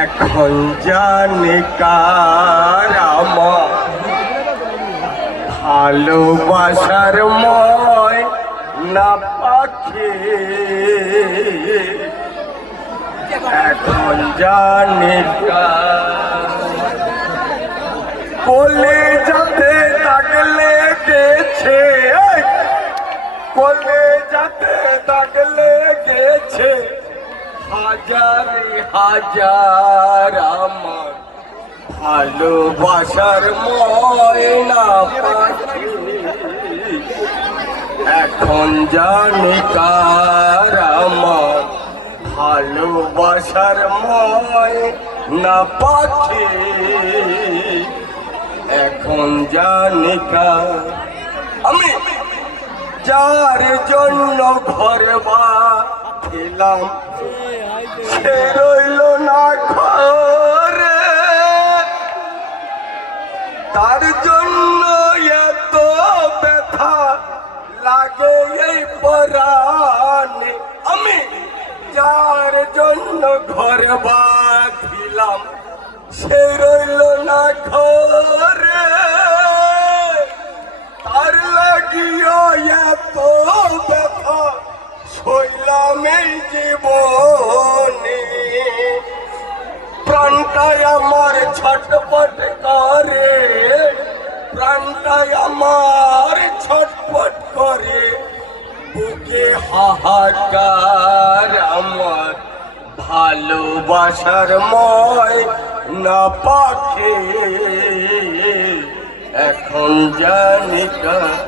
এখন জানি কার আমার ভালোবাসার ময় না পাখি। এখন জানি কোলে যাতে দাগ লেগেছে, কোলে যাতে দাগ লেগেছে হাজার হাজার আমার ভালোবাসার ময়না পাখি। এখন জানি কার আমার ভালোবাসার ময়না পাখি। এখন জানি কার আমি যার জন্য ঘর বাঁধিলাম সে রইল না ঘরে, তার জন্য এত ব্যথা লাগে এই পরাণে। আমি যার জন্য ঘর বাঁধিলাম সে রইল না ঘরে, তার লাগিও এত ব্যথা সইলাম এই জীবনে। প্রাণটাই আমার ছটপট করে, প্রাণটাই আমার ছটপট করে, বুকে হাহাকার আমার ভালোবাসার ময় না পাখি। এখন জানি কার